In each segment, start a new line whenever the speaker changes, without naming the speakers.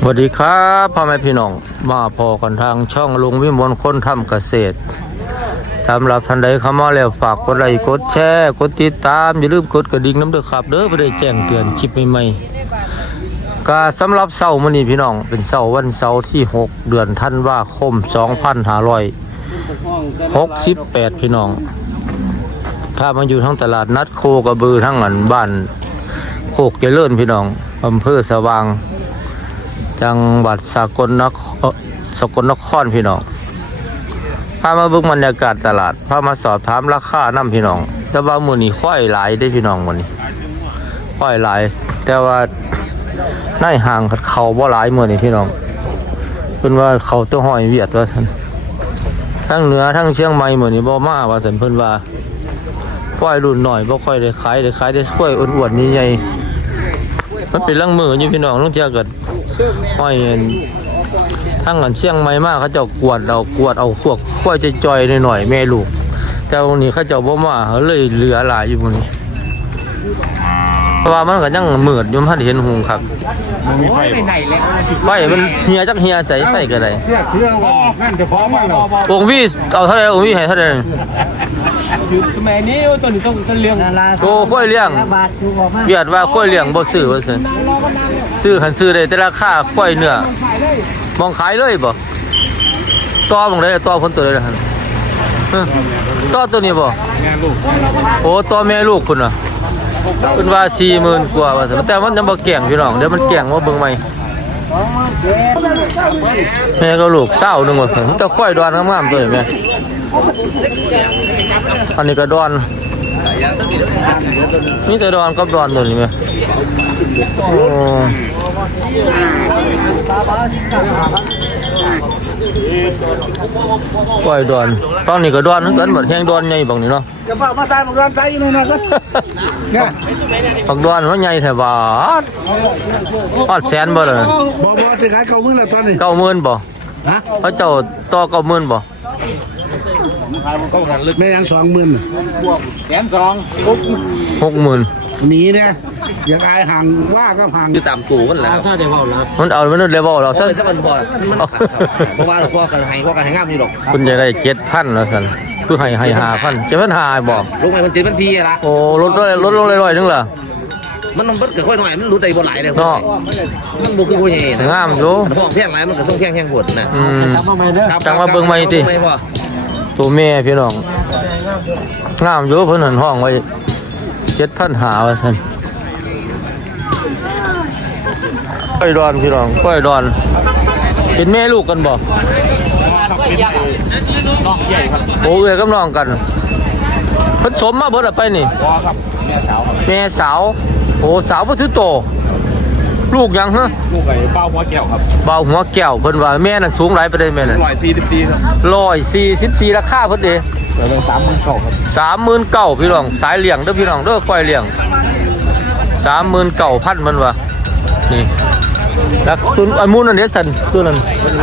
สวัสดีครับพ่อแม่พี่น้อง มาพอกันทางช่องลุงวิมลคนทำเกษตรสำหรับท่านใดเข้ามาแล้วฝากกดไลค์กดแชร์กดติดตาม อย่าลืมกดกระดิ่งน้ำเด้อครับ เด้อเพื่อได้แจ้งเตือนคลิปใหม่ๆก็สำหรับเสาร์มื้อนี้พี่น้อง เป็นเสาร์วันเสาร์ที่ 6 เดือนธันวาคม 2568 พี่น้อง ถ้ามาอยู่ทั้งตลาดนัดโคกระบือทั้งอันบ้านโคกเจริญพี่น้องอำเภอสว่าง จังหวัดสกลนครสกลนครพี่น้องพามาเบิ่งบรรยากาศตลาดพามาสอบถามราคาน้ำพี่น้อง แต่ว่ามือนี้ค่อยหลายได้พี่น้องมือนี้ค่อยหลาย แต่ว่าในห่างเขาบ่หลายมือนี้พี่น้องเพิ่นว่าเขาตัวห้อยเวียดว่าซั่นทั้งเหนือทั้งเชียงใหม่มือนี้บ่มาว่าซั่นเพิ่นว่าค่อยรุ่นหน่อยบ่ค่อยได้ขายได้ขายได้ค่อยอ้วนๆนี่ใหญ่มันเป็นเรื่องมืออยู่พี่น้องลางเที่ยก็ ห้อยเห็นทั้งอันเชียงใหม่มากเขาเจ้ากวดเอากวดเอาพวกกล้วยจอยๆหน่อยๆแม่ลูกแต่วันนี้เขาเจ้าบ่มาเขาเลยเหลือหลายอยู่บนนี้เพราะว่ามันก็ยังมืดอยู่มันเห็นหุงครับ
มันมีไฟบ่
ไฟมันเฮียจักเฮียใส่ไฟก็ได้
เชื่อเชื่อว่านั่นจะพร้อมมั้งเนาะ
องค์พี่เอาเท่าไหร่องค์พี่ให้เท่าไหร่
ชื่อสมัยนี้ตัวนี้ต้องต้องเลี้ยง
โอ้กล้วยเลี้ยง
บาทถูออกมา
เวียดว่ากล้วยเลี้ยงบ่ซื้อว่าซั่นซื้อคันซื้อได้แต่ราคากล้วยเนื้อมองขายเลยบ่ต่อบ่ได้ต่อคนตัวเลยหั่นต่อตัวนี้บ่โอ้ตัวแม่ลูกคุณอะคุณว่าสี่หมื่นกว่าว่าซั่นแต่มันยังบ่แก่งพี่น้องเดี๋ยวมันแก่งว่าเบิ่งใหม่ แม่ก็ลูกเศร้าหนึงว่าซั่นแต่ค่อยดอนงามๆตัวนี้แม่อันนี้ก็ดอนนี่แต่ดอนกับดอนตัวนี้แม่โอ้ ก้อยดอนตอนนี้ก็ดอนเหมือนกันหมดแห้งดอนใหญ่บังนี่เนาะ
จะเฝ้ามาตายบอกร้านใจอยู่นู่นนะก็เนี่ย
ปักดวนว่าใหญ่แถวบาทอดแสนบ่เลย
บอกบอกจะขายเขามือละตอนนี้
เก้าหมื่นบ่
ฮะ
เขาเจ้าต่อเก้าหมื่นบ่
แม่ยังสองหมื่น
แสนสอง
หกหมื่น
หนีเนี่ยอยากอายห่างว่าก็ห่าง
อยู่ตามกูมันแหล้ว
ถ้าได้เบาแล้ว
มันเอามันเลยบ่เรา
เอ
ซะ
อถ้ามันบ่อยมันขาดครับเพราะว่าเราพ่อกันให้พ่อกันให้งามอยู่หรอก
คุณจะได้เจ็ดพันแล้วสันคือให้ให้หาพันเจ็ดพันหาบ่
ลงไปมันเจ็ดมันสี่ละ
โอ้ลดลดลดลงเลยร้อยหนึงล่ะ
มันมันเกิดค่อยหน่อยมันรู้ได้บ่หลายเลย
เนาะ
มันบุกคือผู้ใหญ่นะ
งามอยู่
แต่พ่อแพงหลายมันก็ส่งแพงแพงหมดนะ
อืม
จำมาใหม่เด้อ
ครับ
จังว่าเบิ่งใหม่ติ
เบิ่งใหม่พ่อ
ตัวแม่พี่น้องงามอยู่เพิ่นหันห้องไว้เจ็ดพันหาว่าสันก้อยดอนพี่น้องก้อยดอน เป็นแม่ลูกกันบ่โอ้เอ้ยกับน้องกันเพิ่นสมมาเบิดอะไปนี่
พ่อครับแม่สาวครับ
แม่สาว โอ้สาวบ่ถือโต ลูกหยังฮะ
ลูกไอ้เป้าหัวแก้วครับ
บ่าวหัวแก้วเพิ่นว่าแม่นั่นสูงหลายไปได้แม่นั่น
ร้อยสี่สิบสี่ครับ
144ราคาเพิ่นเด้
เดี๋ยวสามหมื่นเก้าครับ
39,000พี่น้องสายเลี้ยงเด้อพี่น้องเด้อควายเลี้ยง39,000มันว่านี่แล้วตุนอันมูนนั่นเด้สันตัวนั้น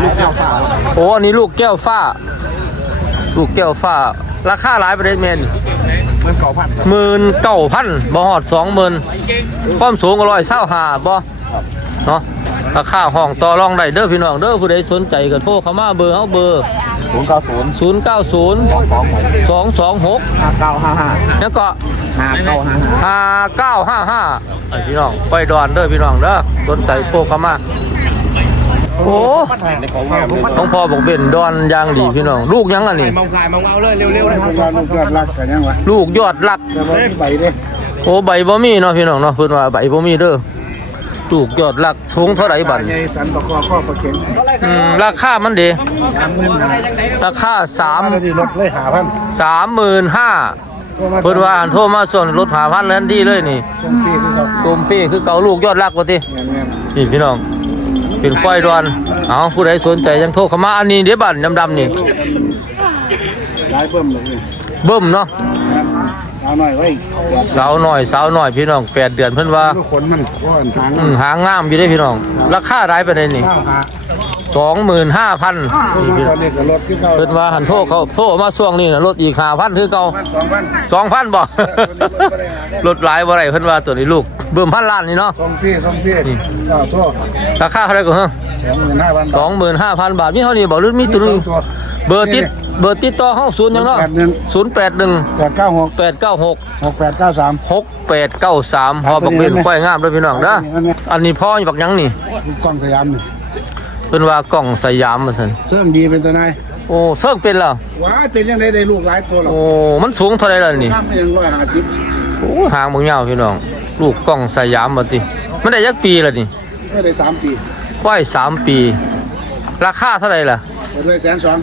ลูกแก้วสาว
โอ้อันนี้ลูกแก้วฟ้า ลูกแก้วฟ้า ราคาหลายไปได้แม่น
เงินเก่าพันครับ
หมื่นเก้าพันบ่หอดสองหมื่นความสูงก็ร้อยเศร้าหาบ่ เนาะราคาห้องต่อรองได้เด้อพี่น้องเด้อผู้ใดสนใจก็โทรเข้ามาเบอร์เฮาเบอร์
ศูนย์เก้าศูนย์
090
สองสองหก
226
ห้าเก้าห้าห้า
แล้วก็
ห้าเก้าห้าห้า
5955ไอ้พี่น้องไปดอนเด้อพี่น้องเด้อสนใจโทรเข้ามาโอ้
ในของงามเลย
น้องพ่อบอกเป็นดอนยางดีพี่น้อง ลูกยังอันนี้
มองขายมองเอาเลยเร็วๆเลย
ลูกยอดลูกยอดรักกันยังวะ
ลูกยอดรัก
แต่ว่ามีใบเด้
โอ้ใบบ่มีเนาะพี่น้องเนาะเพิ่นว่าใบบ่มีเด้อ ลูกยอดรักสูงเท่าไหร่บัด
ใหญ่สันประคอข้อประเข็ง
อืมราคามันเดี
สามหมื่นห้า
ราคาสาม
แล้วนี่ลดเลยหาพัน
สามหมื่นห้าเพิ่นว่าอันโทรมาส่วนลดหาพันแล้วดีเลยนี่
ส่งฟรีคือเขา
โดมฟี่คือเกาลูกยอดรักว่าติ
เงี้ยเงี้ย
นี่พี่น้องเป็นควายดอนเอาผู้ใดสนใจยังโทรเข้ามาอันนี้เดี๋ยวบัดดำๆนี่
ย้ายเพิ่มเลยนี่
เบิ่มเนาะ
เอาหน่อยไว้
สาวหน่อยสาวหน่อยพี่น้องแปดเดือนเพิ่นว่า
ลูกขนมันก้อนทาง
อืมหางงามอยู่ได้พี่น้องราคาหลายไปานใดนี่
ข้าวหา
สองหมื่นห้าพัน
นี่พี่ตอนนี้ก็รถที่เขา
เพิ่นว่าหันโทษเขาโทษมาช่วงนี้นะลดอีกห้าพันคือเก่า
พันสองพัน
สองพันบ่ลดหลายบ่ได้เพิ่นว่าตัวนี้ลูกเบิ่มพันล้านนี่เนาะ
ส่งพี่ส่งพี่ก็โทษ
ราคาเท่าไหร่ก็เฮ้
สองหมื่นห้าพัน
สองหมื่นห้าพันบาทมีเท่านี้บ่หรือมีตัวนึง
ตัว
เบอร์ติด เบอร์ติดต่อห้องศูนย์หยังเนาะ
แปดหนึ่ง
ศูนย์แปดหนึ่ง
แปดเก้าหก
แปดเก้าหก
หกแปดเก้าสาม
หกแปดเก้าสามพอบักเบนค่อยงามเด้วยพี่น้องเด้ออันนี้พ่ออยู่บักหยังนี่
กล้องสยามนี่
เพิ่นว่ากล่องสยามว่าซั่น
เสื่องดีเป็นตัวนาย
โอ้เซิงเป็นแล้ว
ว้ายเป็นยังไงได้ลูกหลายตัวหรอ
โอ้มันสูงเท่าไหร่ล่ะนี่
ข้ามไปยังร้อยห้าสิบ
โอ้หางบางยาวพี่น้อง ลูกกล่องสยามบ่ติมันได้ยักปีแล้วนี่
ไม่ได้สามปี
ไว้สามปี ราคาเท่าไหร่ล่ะ
เปิดเลยแสนสอง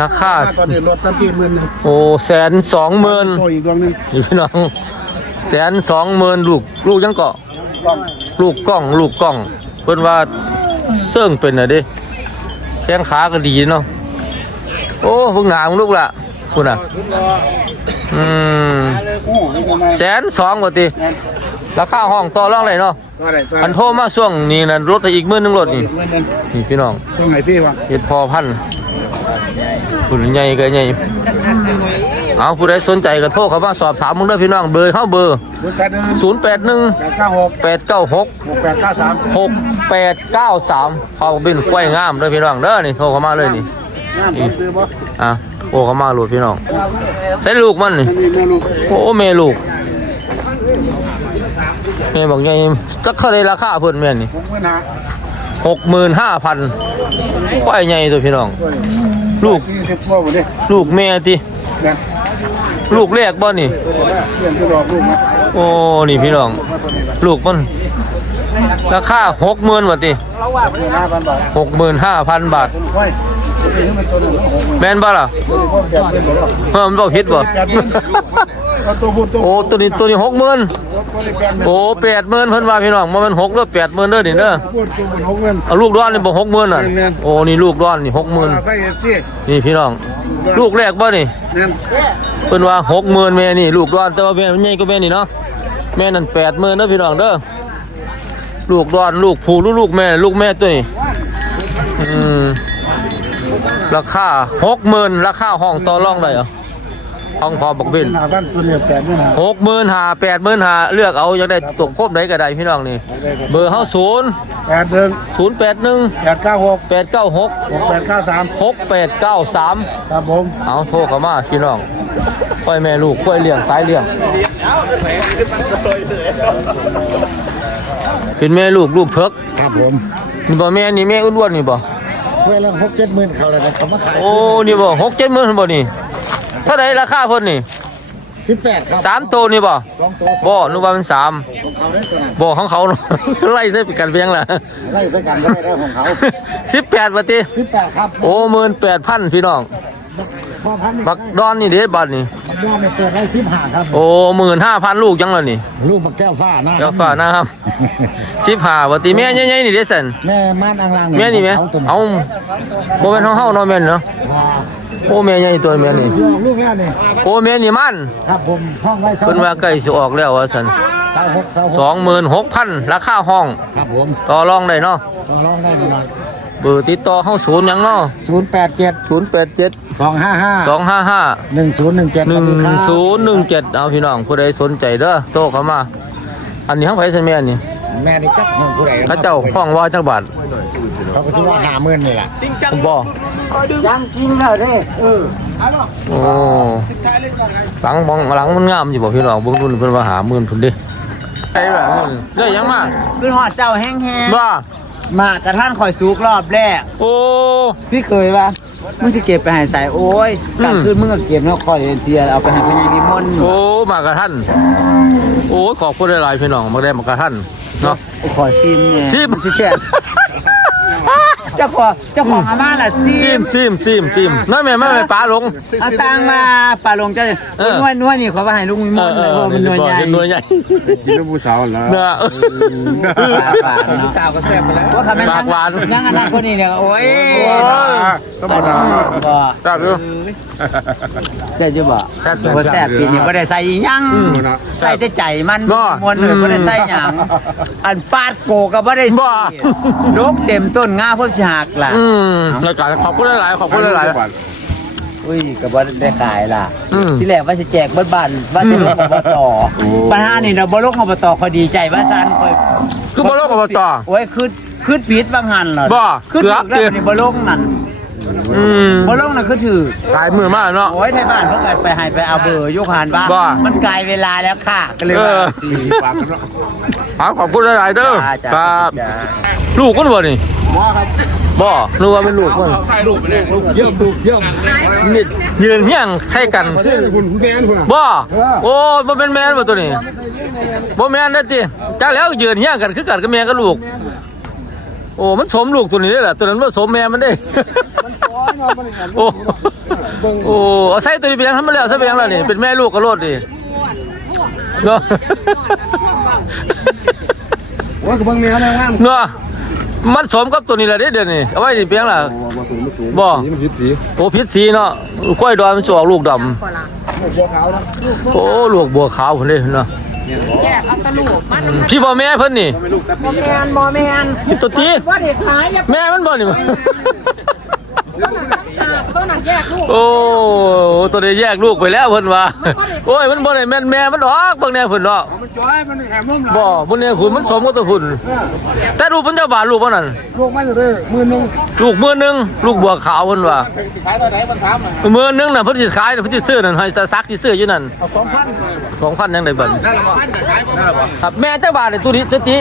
ราคา
ตอนนี้รถตั้งที่หมื่นหนึ่ง
โอ้แสนสองหมื่น
โตอีกดวงหนึง
นี่พี่น้องแสนสองหมื่นลูกลูกยังเกาะ
กล้อง
ลูกกล้องลูกกล้องเพิ่นว่าเสื่องเป็นน่ะเดิแข้งขาก็ดีเนาะโอ้เพิ่งหนาของลูกละคุณอะอืม
โอ้นี่ตัวนาย
แสนสองกว่าติราคาห้องต่อรองเลยเนาะ
ตัวไหนตัว
อันโทรมาช่วงนี้นั่นรถอีกหมื่นหนึงรถนี่
หมื่นหนึ่ง
นี่พี่น้อง
ช่วงไหนพี่วะ
เฮ็ดพอพัน ธุ์คุณใหญ่ก็ใหญ่เอาผู้ใดสนใจก็โทรเข้ามาสอบถามมึงเด้อพี่น้องเบอร์เฮาเบอร์
รถแปดหนึ่ง
081
แปดเก้าหก
896
หกแปดเก้าสาม
หกแปดเก้าสามเขาเป็นกล้วยงามเลยพี่น้องเด้อนี่โทรเข้ามาเลยนี่
น้ำสองซื้อบ่
อะโทรเข้ามาโหลดพี่น้องใส่ลูกมันนี่
อันนี้แม่ลูก
โอ้แม่ลูกแม่บอกไงจักเท่าไรราคาเพิ่นแม่นี่
ผมเงิน หา
หกหมื่นห้าพันกล้วยใหญ่ตัวพี่น้อง
ด้วย
ลูก
สี่สิบกว่าหมดเลย
ลูกแม่ติ
เนี่ย
ลูกแรกบ่นี่
เพื่อนที่รอกลูกนะ
โอ้นี่พี่น้อง ลูกมันราคาหกหมื่นบาทติ
ห้าพันบาท
หกหมื่นห้าพันบาท
ไว้ตัวนี้มันตัวหนึ่งหกหมื่น
แม่นบ่ล่ะ
ตัวนี้พวกแกเป็นหมดแล้ว
เพิ่มนบ่ผิดบ่
แปดหมื่น เอาตัวพูดตัว
โอ้ตัวนี้ตัวนี้หกหมื่น
ตัวนี้แปดหมื่น
โอ้แปดหมื่นเพิ่นว่าพี่น้องมันเป็นหกเด้อแปดหมื่นเด้อนี่เด้อ
พูดตัวมันหกหมื่น
เอาลูกด้อนนี่บ่หกหมื่นอะ
แม่น
โอ้นี่ลูกด้อนนี่หกหมื่น
ไปเอฟซี
นี่พี่น้อง ลูกแรกบ่นี่
เนี่ย
เพิ่นว่าหกหมื่นแม่นี่ลูกด้อนแต่ว่าแม่มันใหญ่กว่าแม่นี่เนาะแม่นั่นแปดหมื่นเด้อพี่น้องเด้อลูกด้อนลูกผู้ลูกลูกแม่ ลูกแม่ตัวนี้อืมราคาหกหมื่นราคาห้องต่อรองได้เหรอ ห้องพอบักบิน
หาพันตัวนี้แปดหมื่นหา
หกหมื่นหาแปดหมื่นหาเลือกเอาอยากได้ตกโคบไหนก็ได้พี่น้องนี่ เบอร์เฮาศูนย์
แปดหนึ่ง
ศูนย์แปดหนึ่ง
แปดเก้าหก
แปดเก้าหก
หกแปดเก้าสาม
หกแปดเก้าสาม
ครับผม
เอาโทรเข้ามาพี่น้องค่อยแม่ลูกค่อยเลี้ยงสายเลี้ยงเป็นแม่ลูกลูกเพิก
ครับผม
นี่บ่แม่นี่แม่อ้วนๆนี่บ่
เวลาหกเจ็ดหมื่นเขาเลยนะเขามาขาย
โอ้นี่บ่หกเจ็ดหมื่นบ่นี่ เท่าไหร่ราคาเพิ่นนี่
สิบแปดครับ
สามตัวนี่บ่
สองตัว
บ่นึกว่ามันสาม
ของเขาได้ตัวนั้น
บ่ของเขา ไล่ใส่กันเพียงล่ะ
ไล่สกันได้ได้ของเขา
สิบแปดบาทติ
สิบแปดครับ
โอ้หมื่นแปดพันพี่น้อง
พ่อพันธุ์
บักดอนนี่เด้บัตรนี่
มันย่อไม่เปิดได้สิบห้าครับ
โอ้หมื่นห้าพันลูกยังล่ะนี่
ลูกบักแก้วฟ้านะ
เดี๋ยวฝ่านะครับสิบห้าบาทติแม่ใหญ่ๆนี่เด้สัน
แม่ม่านอังลาง
แม่นี่แม่เอาโมเป็นเฮาๆเนาะแม่นเนาะ โอ้แม่ใหญ่ตัวแม่นี่
ลูกแม่นี่
โอ้แม่นี่มัน
ครับผมห้องไว้เสา
เพิ่นว่าใกล้สิออกแล้วว่าซั่น
เสาหกเสาหก
สองหมื่นหกพันราคาห้อง
ครับผม
ต่อรองได้เนาะ
ต่อรองได้ดีหน่อย
เบอร์ติดต่อเฮาศูนย์หยังเนาะ
ศูนย์แปดเจ็ด
ศูนย์แปดเจ็ด
สองห้าห้า
สองห้าห้า
หนึ่งศูนย์หนึ่งเจ็ด
หนึ่งศูนย์หนึ่งเจ็ดเอาพี่น้องผู้ใดสนใจเด้อโตเข้ามา อันนี้ทั้งไผสันแม่นี่
แม่นี่จักเงินผู้ใด
พระเจ้าห้องว่าจักบาท
เขาก็ซื้อว่าหาหมื่นนี่แหละ
ผมบอก
ยังจริงเลยเด้เออ
โอ้หลังมองหลังมันงามอยู่บ่พี่น้องเบิ่งดูเพิ่นว่าหาหมื่นพุ่นเดิไอ้แบบนี้ได้หยังมา
ขึ้นหอดเจ้าแห้ง
บ้า
ๆมากระท่านข่อยสุกรอบแรก
โอ้
พี่เคยปะมึงสิเก็บไปใหายสายโอ้ยกลางคืนมึงก็เก็บแล้วคอยเสียเอาไปให้พญานิมนต์
โอ้มากระทันโอ้ขอบคุณหลายๆพี่น้องมาได้มากระทันเนาะ
ขอชิมเนี่ย
ชิม
นสิแซ่บเจ้าของเจ้าของอาม่าล่ะซิ
จิ้
ม
มจิ้มจิ้มจิ้มนั่นแม่ไม่ไปปลาลง
เอาสร้างมาป่าลงเจ้าเนี่ย
เออ
นวดนวดนี่ขอไปให้ลุงมิม
เอนอ
ต์
เอ
เลย
อ
เพราะมันนวดใหญ่
นวลใหญ่
กินแล้วผู้สาวแล้ว
เนาะ
ป่าๆเนาะ
สาวก็แซ่บไปแล้ว
ว่าคำนั้น
ปากหวาน
ยังอนาคตนี่เนี่ยโอ้ย
ธรรมดา
บ่
ทราบอยู่
แซ่บอยู่บ่
แซ่บอยู่
บ่แซ่บปีนี้บ่ได้ใส่อีหยัง
อืม
ใส่แต่ใจมัน
บ่
มวนเลยบ่ได้ใส่หยังอันฟาดโกก็บ่ได้
บ่
สิดกเต็มต้นงาเพิ่นสิหาหักล่ะ
อืมรายการขอบคุณหลายๆขอบคุณหลาย
อุ้ยก็บ่ได้ขายล่ะ
อืม
ที่แรกว่าสิแจกเบิดบ้านว่าสิลงอบตปัญหานี่เราบ่ลงอบตค่อยดีใจว่าซั่นค่อย
ๆคือบ่ลงอบต
โอ้ยคือคือผิดบางหันเหรอ
บ่
คือ
เกื
ถู
อบ
กแล้วบัดนี่บ่ลงนั่น
อืม
บ่ลงน่ะคือถือ
ตายมือมากเนาะ
โอ้ยในบ้านเพิ่นก็ไปให้ไปเอาเบอร์ยกหานบ้าน
บ่
มันไกลเวลาแล้วค่ะก็เลย
เอ
ว่า
อ
สิ
ปากกันเนาะ
ครับขอบคุณหลายๆเด้อ
จ้า
ค
จ้า
รับ
จ้า
ลูกคนบ่นี่
หมอครับ
บ่นึกว่าเป็นลูกคน
ถ่ายรูปไปเลยลูกเยี่ยมลูกเยี่ยม
นี่ยืนเฮียงใส่กัน
เฮ้ยคุณแม่นคุณอะ
บ่โอ้บ่เป็นแม่นบ่ตัวนี้บ่แม่นเด้อติจักแล้วยืนเฮียงกันคือกันกับแม่กับลูก โอ้มันสมลูกตัวนี้เด้อล่ะตัวนั้นบ่สมแม่มันเด้โอ้โอ้เอาใส่ตัวนี้ไปยังทำมาแล้วใส่ไปยังแล้วนี่เป็นแม่ลูกก็โลดดิเนาะ
ว่ากับเบิ่งแม่นะงาม
เนาะ มันสมกับตัวนี้แหละเด้เดี๋ยวนี้เอาไว้นี่เพียงล่ะ บ่
สีมันผิดสี
โอ้พิษสีเนาะค่อยดอยมันสิออกลูกดำ
บัวขาวนะ
โอ้ลูกบัวขาวพุ่นเด้เนาะ
แยกเอากระลูกมัน
พี่พ่อแม่เพิ่นนี่
บ่แมนบ่แมน
นี่ตัวตี
ว่าเด็กหายอย่า
แม่มันบ่นี่
ต้นหนักแยกลูก
โอ้ตัวนี้แยกลูกไปแล้วเพิ่นว่า โอ้ยมันบ่ได้แม่นแม่มันดอกเบิ่งแน่เพิ่นเนาะ
มันจ้อยมันแหมล้มหลัง
บ่พุ่นนี่คุณมันสมกับตัวพุ่นแต่ลูกเพิ่นจะบาดลูกบ่นั่น
ลูกไม่เลยมือนึง
ลูกมือหนึงลูกบัวขาวเพิ่นว่า
ขายตอนไหนมันถามอะ
มือหนึงน่ะเพิ่นสิขายเพิ่นสิซื้อนั่นให้ตาซักสิซื้ออยู่นั่น
เอาสองพัน
2,000ยังได้บัด
นั่นแหละพันขายบ่
ครับแม่จักบาทนี่ตู้นี้ติติ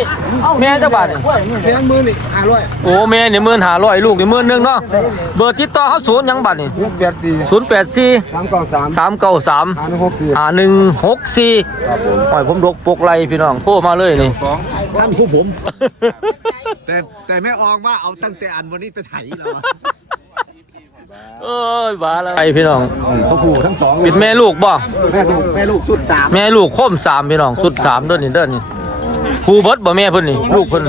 แม่จักบาทนี่
แพงมือนี่ห้าร้อย
โอ้แม่นี่15,000ลูกนี่หมื่นหนึงเนาะเบอร์ติดต่อเฮาศูนย์หยังบัดนี่
ลูกแปดสี่
084
สามเก้าสาม
393
ห้าหนึ่งหกสี่
5164หอยผมดกปกไหลพี่น้องโทรมาเลยนี่
สองท่านผู้ผม แต่แต่แม่อองว่าเอาตั้งแต่อันวันนี้ไปไถแล้ว
เอ้ยบาอะไรพี่น้อง
ตัวผู้ทั้งสอง
ปิดแม่ลูกบ่
แม่ลูกแม่ลูกสุดสาม
แม่ลูกโคมสามพี่น้องสุดสามเด้อนี่เด้อนี่ผู้เบิดบ่แม่เพิ่นนี่ลูกเพิ่น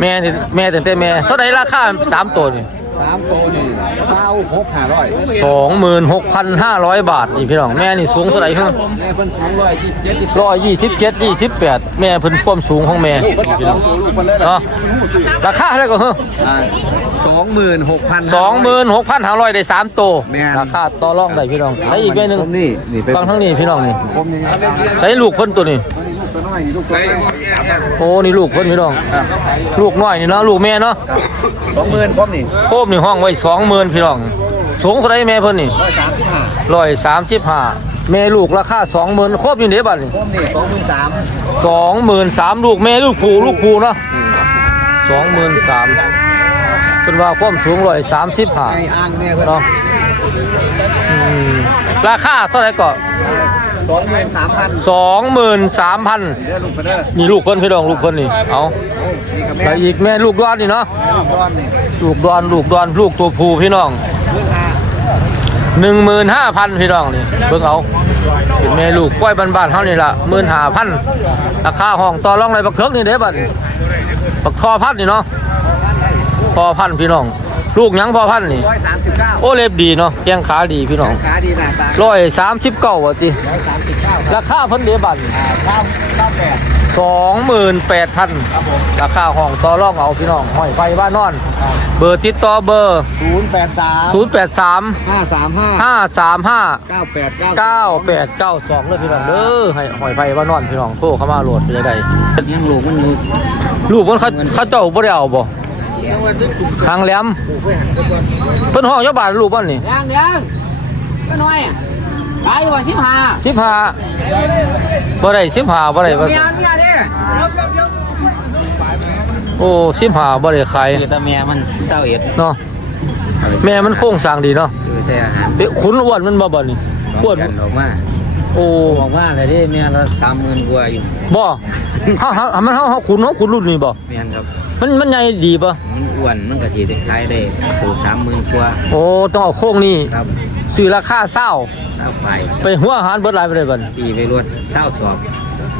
แม่นี่แม่ตั้งแต่แม่เท่าใดราคาสามตัวนี่
สามตัวนี่เก้าหกห้าร้อย
สองหมื่นหกพันห้าร้อยบาทนี่พี่น้องแม่นี่สูงเท่าไหร่ฮะ
แม่เพิ่นสองร้อยยี่สิบเจ็ด
ร้อยยี่สิบเจ็ดยี่สิบแปดแม่เพิ่นความสูงของแม่
เพิ่นจะสองตัวลูกเพิ่นเลย
เนาะราคาเท่าไหร่ก็ฮะ
สองหมื่นหกพัน
สองหมื่นหกพันห้าร้อยได้สามตัว
แม่น
ราคาต่อรองได้พี่น้องใช้อีกแม่หนึง
ผมนี่นี่เป็น
ฟังทั้งนี้พี่น้องนี่
ผมนี่
ใช้ลูกเพิ่นตัวนี้
ลูกตัว น้อยนี่ลูกตัวน้อย
โอ้นี่ลูกเพิ่นพี่น้อง ลูกน้อยนี่เนาะลูกแม่เนาะ
สองหมื่นผมนี่
โคมนี่ห้องไว้สองหมื่นพี่น้อง สูงเท่าไรแม่เพิ่นนี่
ร้อยสามสิบห้า
ร้อยสามสิบห้าแม่ลูกราคาสองหมื่นโคบอยู่ไหนบัดนี่
ผมนี่สองหมื่นสาม
สองหมื่นสามลูกแม่ลูกผูลูกผูเนาะสองหมื่นสามเป็นว่าความสูงร้อยสามสิบห้า
ไอ้อ่างเนี่ยเพิ่น
เนาะอืมราคาเท่าไหร่ก็
สองหมื่นสามพัน
สองหมื่นสามพัน
เด้อลูกเพิ่นเด้อ
นี่ลูกเพิ่นพี่น้องลูกเพิ่นนี่เอา
นี่กับ
ไป
แม่
อีกแม่ลูกดอนนี่เนาะ
ลูกก้อนนี่
ลูกดอนลูกดอนลูกตัวผูพี่น้อง
เพิ่นห้า
หนึ่งหมื่นห้าพันพี่น้องนี่เบิ่งเอาเป็นแม่ลูกกล้วยบ้านๆเท่านี่ละหมื่นห้าพันราคาห้องต่อรองเลยบักเทิกนี่เด้บัดบักทอพันนี่เนาะพอพันพี่น้อง ลูกหยังพอพันนี่
ร้อยสามสิบเก้า
โอ้เล็บดีเนาะแข้งขาดีพี่น้อง
ขาดีหน้าตา
ร้อยสามสิบเก้าว่ะติ
ร้อยสามสิบเก้าครับ
ราคาเพิ่นเด้บัด
อ่าเก้าเก้าแปด
สองหมื่นแปดพันราคาห้องต่อรองเอาพี่น้องห้อยไฟบ้านนอน เบอร์ติดต่อเบอร์
ศูนย์แปดสาม
ศูนย์แปดสาม
ห้าสามห้า
ห้าสามห้า
เก้าแปดเก้า
เก้าแปดเก้าสองเลยพี่น้องเด้อให้หอยไฟว่านอนพี่น้องโทรเข้ามาโหลดไปได้
ยังลูกมันลูก
ลูกมันเขาเขาเจ้าบ่ได้เอาบ่
ยังวันนี้กลุ่ม
ทางแหลม
ผู้เพื่อนทุกคน
เพิ่นห้องเจ้าบาทลูกบ่นี่
ย่างเดียวก็น้อยอะขายว่าสิบห้า
15บ่ได้15บ่ได้บ่
เมียเมียเด้
โอ้15บ่ได้ขาย
คือตาแม่มันเศร้าเอ็ด
เนาะแม่มันโครงสร้างดีเนาะ
คือใช้อาหาร
เอ๊ะขุนอ้วนมันบ่บ่นี่อ้วน
กันออกมา
โอ้
บอกว่าเลยดิแม่ละสามหมื่นกว่าอยู่
บ่เฮาเฮามันเฮาเฮาขุนเฮาขุนรุ่นนี้บ่
แม่นครับ
มันมันใหญ่ดีบ่
มัน อ้วนมันก็สิได้ขายได้ตัวสามหมื่นกว่า
โอ้ต้องเอาโครงนี้
ครับ
ซื้อราคาเศร้า
เอาไป
ไปหัวอาหารเบิดหลายไปเลยบัด
ตีไปรวดเศร้าสอบ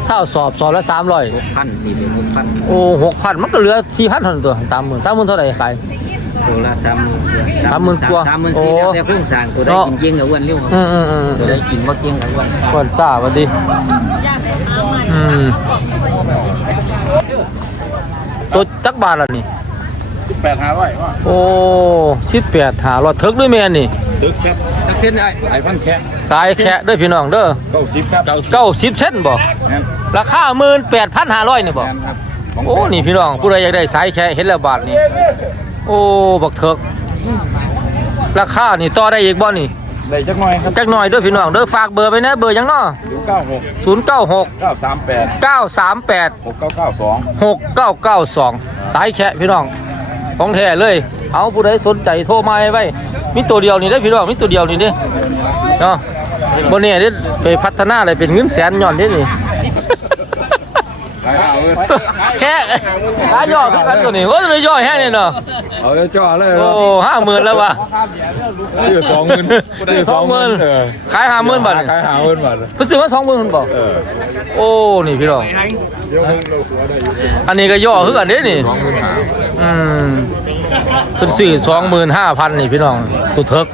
เศร้าสอบสอบละ300
หกพันตีไปหกพัน
โอ้หกพันมันก็เหลือสี่พันเท่านั้นตัวสามหมื่นสามหมื่นเท่าไหร่ขาย
ตัวละสามหมื่น
สามหมื่นกว่า
สามหมื่นสี่
โอ้
แล้วแต่โครงสร้างตัวได้
เนาะ
กินเก่งกับอ้วนเร็วครับ
อืมอืมอืม
ตัวได้กินบ่เก่งกับอ้วน
ก่อนจ้าวันดีอืมตัวจักบาทละนี่
แปดห้าร้อยว่า
โอ้สิบแปดหารถทึกด้วยแม่นนี่
ตึกครับ
ตักเส้นได้
ไอ้พันแค่
ขายแค่เด้วยพี่น้องเด้อ
เก้าสิบครับ
เก้าสิบเซนบ่
แม่น
ราคาหมื่นแปดพันห้าร้อยนี่บ่
แม่นครับ
โอ้นี่พี่น้องผู้ใดอยากได้สายแค่เห็นแล้วบาทนี่โอ้บักเถิกราคานี่ต่อได้อีกบ่นี่
ได้จักหน่อยครับ
จักหน่อยเด้อพี่น้องเด้อฝากเบอร์ไปนะเบอร์หยังเนาะ
ศูนย์เก้าหก
096
เก้าสามแปด
938
หกเก้าเก้าสอง
6992สายแค่พี่น้อง ของแท้เลย เอาผู้ใดสนใจโทรมาให้ไว้ มีตัวเดียวนี่ได้พี่น้องมีตัวเดียวนี่เด้เนาะบนนี้ได้ไปพัฒนาอะไรเป็นเงินแสนย้อนได้นี่
เอาเลย
แค่ขายย่อคือกันตัวนี้โอ้ยเลยย่อแห้งนี่เนาะ
เอาเลยจ่อเลย
โอ้ห้าหมื่นแล้ววะ
ชื่อสองหมื่น
สองหมื่น
เออ
ขายห้าหมื่นบาท
ขายห้าหมื่นบาท
เพิ่ซื้อมาสองหมื่นบ่
เออ
โอ้นี่พี่น้องอันนี้ก็ย่อคือกันเด้นี่
สองหมื่นหา
อืมเพิ่นซื้อสองหมื่นห้าพันนี่พี่น้องตัวเถิก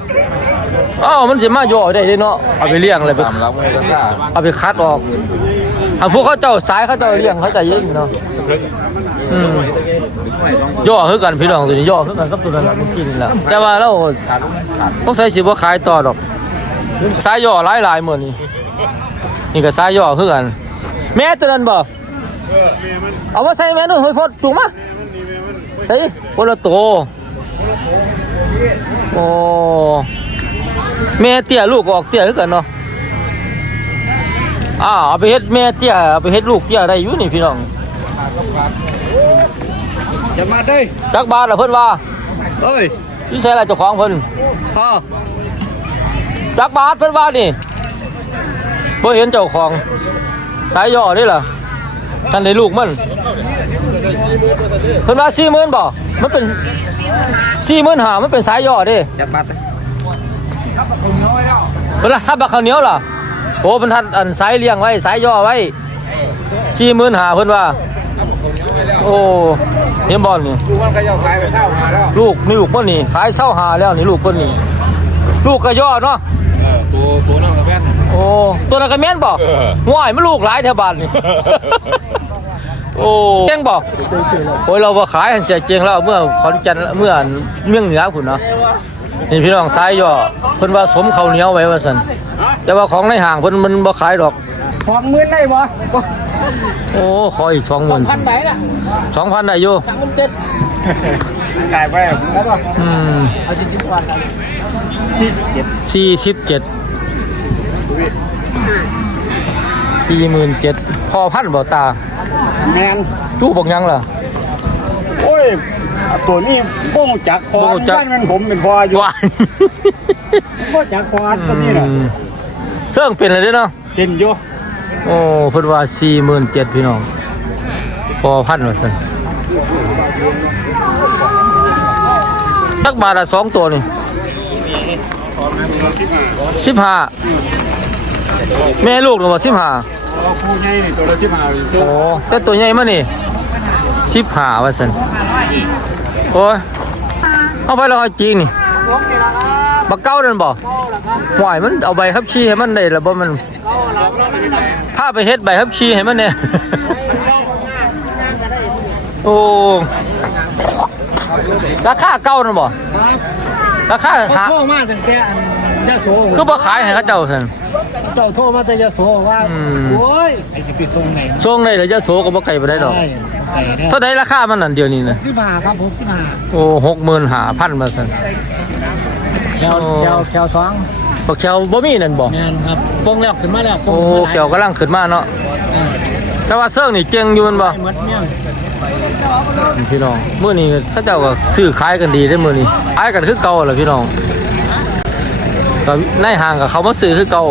อ้าวมันสิมาย่อได้เด้เนาะเอาไปเลี้ยงเลยไป
ตามรับไว้ราคา
เอาไปคัดออก เอาพวกเขาเจ้าสายเขาเจ้าเลี้ยงเขาจะเยอะอยู่เนาะอืมย่อคือกันพี่น้องตัวนี้ย่อคือกันกับตัวนั้นล่ะเมื่อกี้นี่แหละแต่ว่าเราต้องใส่สิบ่ขายต่อดอกสายย่อหลายหลายๆมื้อนี้นี่ก็สายย่อคือกัน แม่ตัวนั้นบ่เอามาใส่แม่นู่นเฮ้ยพดถูกมาใส่คนละตัวโอ้แม่เตี้ยลูกก็ออกเตี้ยคือกันเนาะ อ่าเอาไปเฮ็ดแม่เตี้ยเอาไปเฮ็ดลูกเตี้ยได้อยู่นี่พี่น้อง
จะมาเด้ย
จักบาทละเพิ่นว่า
เอ้ย
อยู่ใส่ละเจ้าของเพิ่น
พ่อ
จักบาทเพิ่นว่านี่บ่เห็นเจ้าของสายย่อนี่ล่ะท่านได้ลูกมันเพิ่นว่า40,000บ่มันเป็น45,000มันเป็นสายย่อเด้
จะมา
เพิ่นละทับบักข้าวเหนียวล่ะ โอ้เพิ่นทัดอันสายเลี้ยงไว้สายย่อไว้45,000เพิ่นว่า โอ้เห็นบ่นี่
ดูมันก็ยาวขายไปเศร้ามาแล้ว
ลูกนี่ลูกคนนี้ขายเศร้าหาแล้วนี่ลูกคนนี้ลูกกระยอเนาะ
เออตัวตัวนั่งกับแม่น
โอ้ตัวนั้นก็แม่นบ่
เออ
ห่วยมันลูกหลายแถวบ้านนี่ โอ้เจ๊งบ่โอ้ยเราบ่ขายหันเสียเจ๊งแล้วเมื่อขอนแก่นเมื่อเมืองเหนือพุ่นเนาะนี่พี่น้องสายย่อเพิ่นว่าสมข้าวเหนียวไว้ว่าซั่น แต่ว่าของในห้างเพิ่นมันบ่ขายดอก
สองหมื่นได้บ่
โอ้ขออีก20,000
พันไหนล่ะ
2,000ได้อยู่
สามพันเจ็ด
ขายไปแล้วบ่
อืม
เอาสิบสิบวันกัน
ที่เก็บ
สี่สิบเจ็ดสี่หมื่นเจ็ดพอพันบ่ตา
แมน
จู้บอกยังล่ะ
โอ้ยตัวนี้บ่งจักคอ
บ่รู้จัก
บ้านมันผมเป็นพออยู่
ว้าย
บ่จักคอตัวนี้น่ะ
อืม เสื่องเป็นอะไรเด้เนาะ
เต็มอยู่
โอ้เพิ่นว่าสี่หมื่นเจ็ดพี่น้องพอพันว่าซั่นตักบาทละสองตัวนี่สิบห้าแม่ลูกหรือว่าสิบห้า
คู่ใหญ่นี่ตัวละสิบห้า
โอ้แต่ตัวใหญ่มานี่สิบห้าว่าซั่นโอ้ยเอาไปแล้วเอาจริงนี่ บักเก้านั่นบ่หวายมันเอาใบขับขี่ให้มันได้แล้วบ่มันพาไปเฮ็ดใบขับขี่ให้มันเนี่ยโอ้ราคาเก่านั่นบ่ราคาหา
โทรมาตั้งแต่อันยาโส
คือบ่ขายให้เขาเจ้าซั่น
เจ้าโทรมาแต่ยาโสว่า
อืม
โอ้ยไอ้จะไปส่งไหน
ส่งได้แล้วจะโสก็บ่ไกลบ่ได้ดอก
ได้ไปเนี่ย
เท่าใดราคามันนั่นเดี๋ยวนี้น่ะ
สิบห้าครับผมสิบห้า
โอ้65,000ว่าซั่น
แถวแถวแถวสอง
บักแขวบ่มีนั่นบ่
แมนครับปงแล้วขึ้นมาแล้วปง
โอ้
ขึ้นมา
แขวกำลังขึ้นมาเนาะ
อ่า
แต่ว่าเซิร์งนี่เก่งอยู่แมันบ่
หมดเมี่ยง
พี่น้องมื้อนี้เขาเจ้าก็ซื้อขายกันดีได้อมื้อนี้ขายกันคือเก่าแหละพี่น้องก็ในห้างก็เขามาซื้อคือเก่า